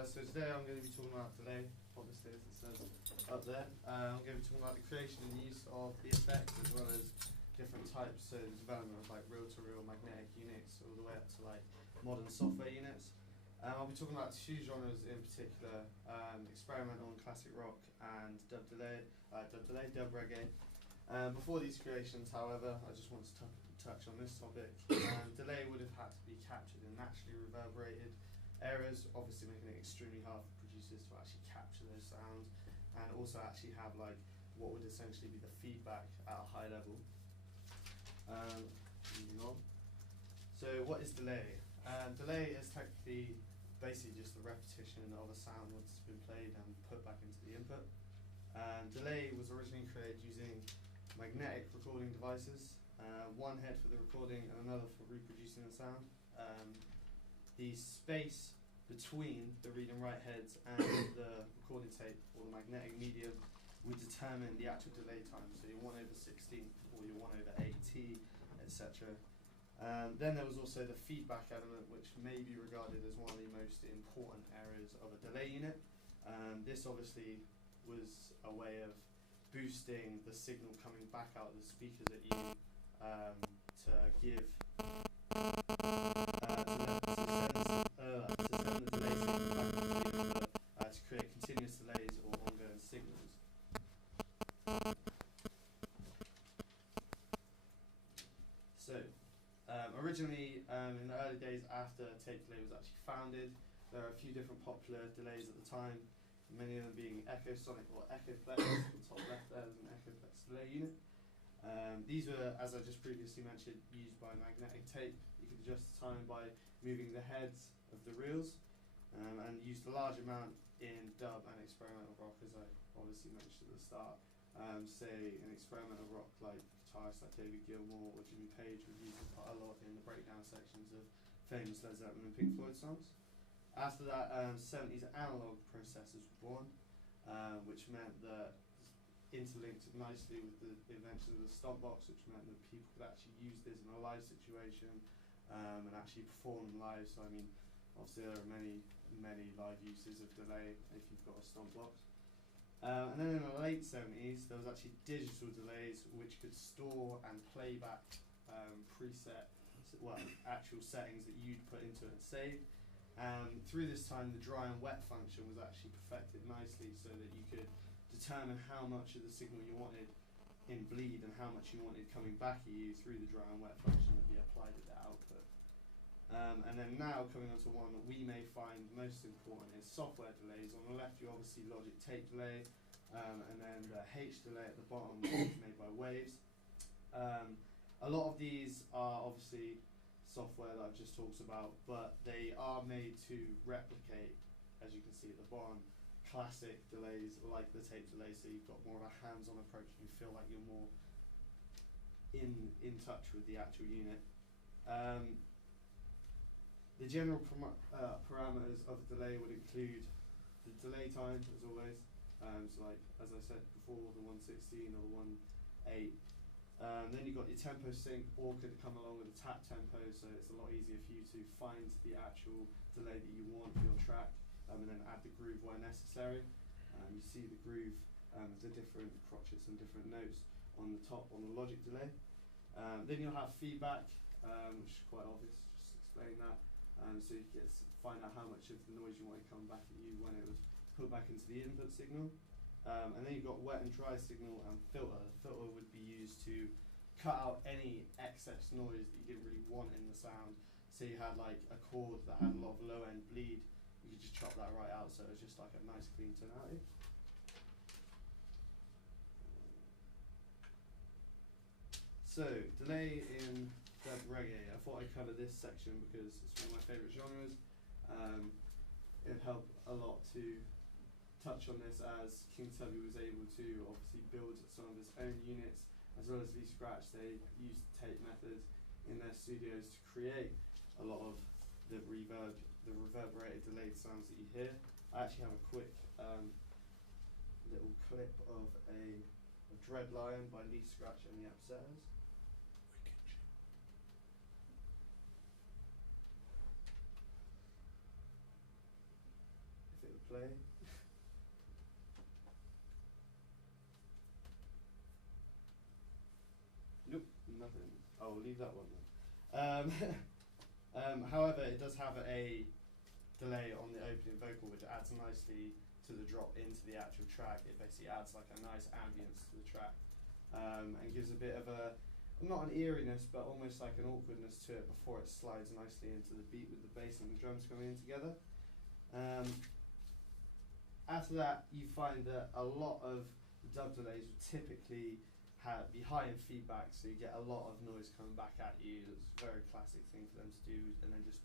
So today I'm going to be talking about delay, obviously as it says up there. I'm going to be talking about the creation and use of the effects as well as different types, so the development of like reel-to-reel magnetic units all the way up to like modern software units. I'll be talking about two genres in particular, experimental and classic rock and dub reggae. Before these creations, however, I just want to touch on this topic. Delay would have had to be captured in naturally reverberated areas, obviously making it extremely hard for producers to actually capture those sounds and also actually have like what would essentially be the feedback at a high level. Moving on. So what is delay? Delay is technically basically just the repetition of a sound once it's been played and put back into the input. Delay was originally created using magnetic recording devices, one head for the recording and another for reproducing the sound. The space between the read and write heads and the recording tape or the magnetic medium would determine the actual delay time, so your 1/16 or your 1/8t, etc. Then there was also the feedback element, which may be regarded as one of the most important areas of a delay unit. This obviously was a way of boosting the signal coming back out of the speakers at you to give to send the delay signal back into the input to create continuous delays or ongoing signals. So, originally, in the early days after tape delay was actually founded, there are a few different popular delays at the time, many of them being echosonic or echoplex. On the top left there's an echoplex delay unit. These were, as I just previously mentioned, used by magnetic tape. You could adjust the time by moving the heads of the reels, and used a large amount in dub and experimental rock, as I obviously mentioned at the start. Say in experimental rock, like guitarists like David Gilmour or Jimmy Page would use it quite a lot in the breakdown sections of famous Led Zeppelin and Pink Floyd songs. After that, 70s analog processors were born, which meant that interlinked nicely with the invention of the stomp box, which meant that people could actually use this in a live situation and actually perform live. So I mean, obviously there are many live uses of delay if you've got a stomp box. And then in the late 70s, there was actually digital delays which could store and play back actual settings that you'd put into it and save. Through this time, the dry and wet function was actually perfected nicely so that you could determine how much of the signal you wanted in bleed and how much you wanted coming back at you through the dry and wet function that we applied at the output. And then now coming on to one that we may find most important is software delays. On the left you obviously Logic tape delay, and then the H delay at the bottom, which is made by Waves. A lot of these are obviously software that I've just talked about, but they are made to replicate, as you can see at the bottom, classic delays like the tape delay, so you've got more of a hands-on approach and you feel like you're more in touch with the actual unit. The general parameters of the delay would include the delay time, as always. So like, as I said before, the 1/16 or the 1/8. Then you've got your tempo sync, or could come along with a tap tempo, so it's a lot easier for you to find the actual delay that you want for your track, and then add the groove where necessary. You see the groove, the different crotchets and different notes on the top on the Logic delay. Then you'll have feedback, which is quite obvious, just explain that. So you get to find out how much of the noise you want to come back at you when it was put back into the input signal. And then you've got wet and dry signal and filter. The filter would be used to cut out any excess noise that you didn't really want in the sound. So you had like a chord that had a lot of low end bleed, you could just chop that right out, so it was just like a nice clean tonality. So, delay in dub reggae. I thought I'd cover this section because it's one of my favourite genres. It'd help a lot to touch on this, as King Tubby was able to obviously build some of his own units as well as Lee Scratch. They used the tape method in their studios to create a lot of the reverberated delayed sounds that you hear. I actually have a quick little clip of a Dread Lion by Lee Scratch and the Upsetters. play. Nope, nothing. Oh, we'll leave that one then. However, it does have a delay on the opening vocal, which adds nicely to the drop into the actual track. It basically adds like a nice ambience to the track, and gives a bit of a, not an eeriness, but almost like an awkwardness to it before it slides nicely into the beat with the bass and the drums coming in together. After that, you find that a lot of dub delays would typically be high in feedback, so you get a lot of noise coming back at you. It's a very classic thing for them to do, and then just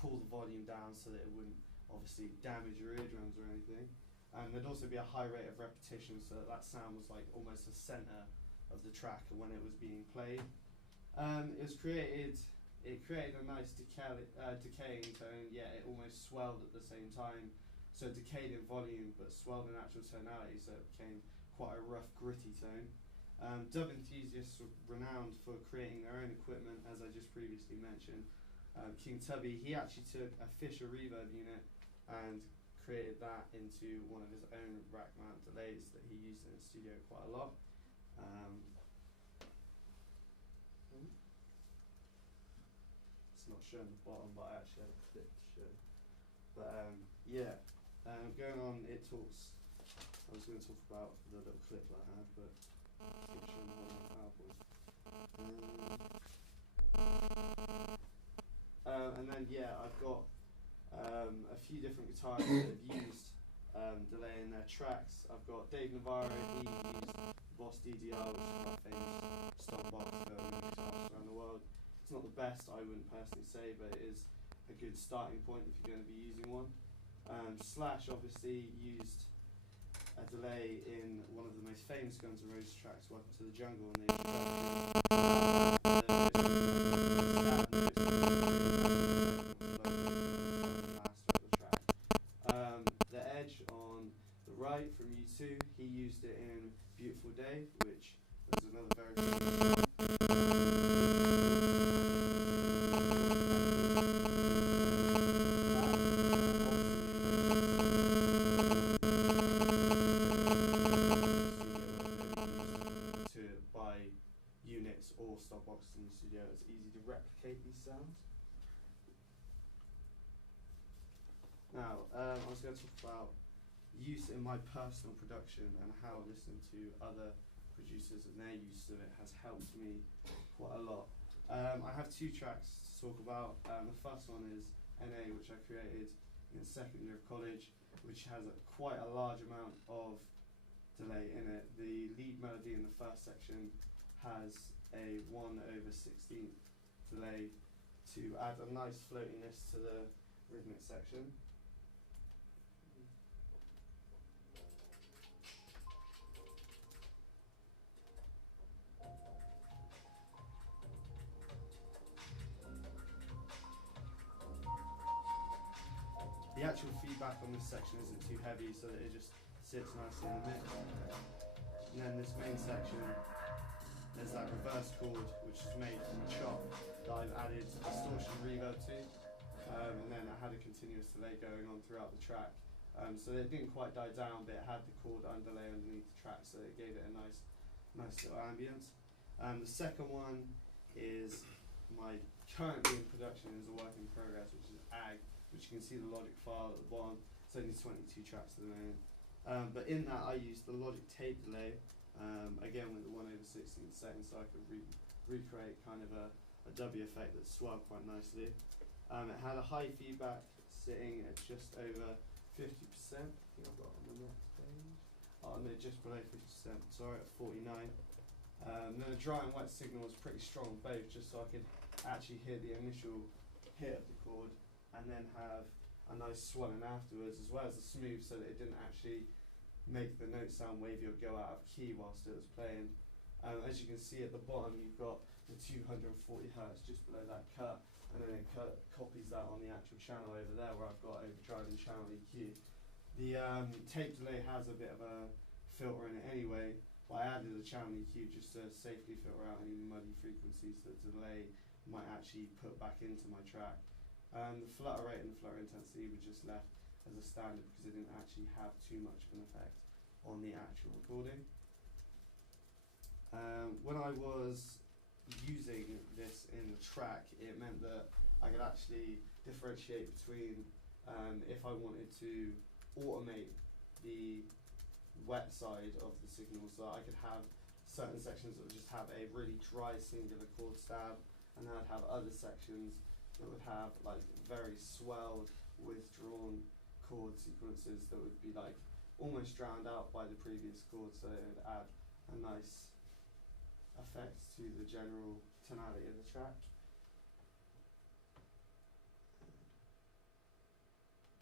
pull the volume down so that it wouldn't obviously damage your eardrums or anything. And there'd also be a high rate of repetition, so that sound was like almost the center of the track when it was being played. It created a nice decaying tone, yet it almost swelled at the same time. So it decayed in volume but swelled in actual tonality, so it became quite a rough, gritty tone. Dub enthusiasts were renowned for creating their own equipment, as I just previously mentioned. King Tubby, he actually took a Fisher reverb unit and created that into one of his own rack mount delays that he used in the studio quite a lot. It's not showing the bottom, but I actually had a clip to show. But yeah, going on, it talks. I was going to talk about the little clip that I had, but it's showing the bottom of my PowerPoint. And then yeah, I've got a few different guitarists that have used delay in their tracks. I've got Dave Navarro, he used Voss DDR, which is quite famous stock box for many guitarists around the world. It's not the best, I wouldn't personally say, but it is a good starting point if you're going to be using one. Slash obviously used a delay in one of the most famous Guns N' Roses tracks, Welcome to the Jungle, and they The Edge on the right from U2, he used it in Beautiful Day, which was another very famous song. Or stop boxes in the studio, it's easy to replicate these sounds. Now, I was going to talk about use in my personal production and how listening to other producers and their use of it has helped me quite a lot. I have two tracks to talk about. The first one is NA, which I created in the second year of college, which has quite a large amount of delay in it. The lead melody in the first section has a 1/16 delay to add a nice floatiness to the rhythmic section. The actual feedback on this section isn't too heavy, so that it just sits nicely in the mix. And then this main section, there's that reverse chord, which is made from a chop that I've added distortion reverb to, and then I had a continuous delay going on throughout the track, so it didn't quite die down, but it had the chord underlay underneath the track, so it gave it a nice little ambience. The second one is my currently in production, is a work in progress, which is AG, which you can see the Logic file at the bottom. It's only 22 tracks at the moment, but in that I used the Logic tape delay. Again with the 1/16 setting, so I could recreate kind of a W effect that swelled quite nicely. It had a high feedback sitting at just over 50%. I think I've got it on the next page. Oh no, just below 50%, sorry, at 49. Then the dry and wet signal was pretty strong both, just so I could actually hear the initial hit of the chord and then have a nice swelling afterwards, as well as the smooth, so that it didn't actually make the note sound wavy or go out of key whilst it was playing. As you can see at the bottom, you've got the 240 Hz just below that cut, and then it copies that on the actual channel over there where I've got overdrive and channel EQ. The tape delay has a bit of a filter in it anyway, but I added a channel EQ just to safely filter out any muddy frequencies that the delay might actually put back into my track. The flutter rate and the flutter intensity were just left as a standard because it didn't actually have too much of an effect on the actual recording. When I was using this in the track, it meant that I could actually differentiate between if I wanted to automate the wet side of the signal, so that I could have certain sections that would just have a really dry singular chord stab, and then I'd have other sections that would have like very swelled, withdrawn chord sequences that would be like almost drowned out by the previous chord, so it would add a nice effect to the general tonality of the track.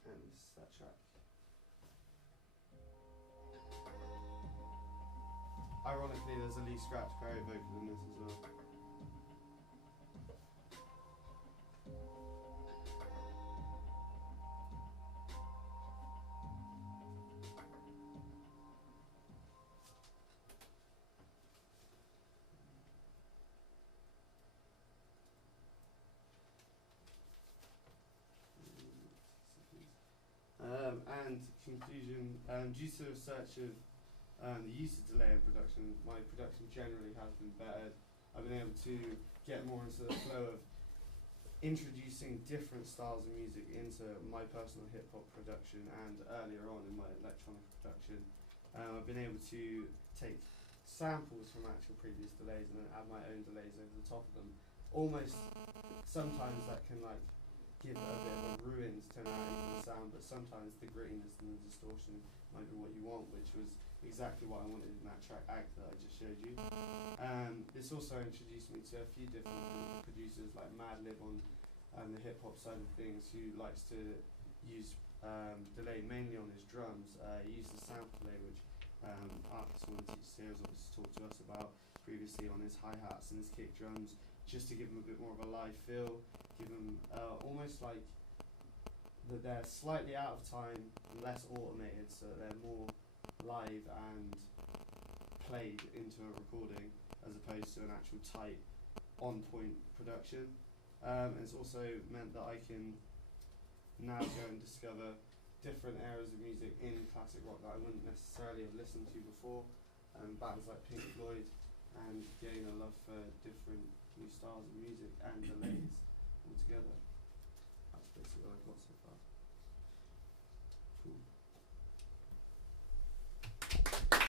And this is that track. Ironically, there's a Lee Scratch Perry vocal in this as well. And conclusion, due to research of the use of delay in production, my production generally has been bettered. I've been able to get more into the flow of introducing different styles of music into my personal hip-hop production, and earlier on in my electronic production. I've been able to take samples from actual previous delays and then add my own delays over the top of them. Almost sometimes that can like give it a bit of a ruined tonality to the sound, but sometimes the grittiness and the distortion might be what you want, which was exactly what I wanted in that track Act that I just showed you. This also introduced me to a few different producers like Madlib on the hip hop side of things, who likes to use delay mainly on his drums. He uses sample delay, which artists on the teacher series obviously talked to us about previously, on his hi-hats and his kick drums, just to give them a bit more of a live feel, give them almost like that they're slightly out of time, less automated, so that they're more live and played into a recording as opposed to an actual tight, on-point production. And it's also meant that I can now go and discover different eras of music in classic rock that I wouldn't necessarily have listened to before, bands like Mcleod, and gain a love for different new styles of music and delays altogether. That's basically what I've got so far.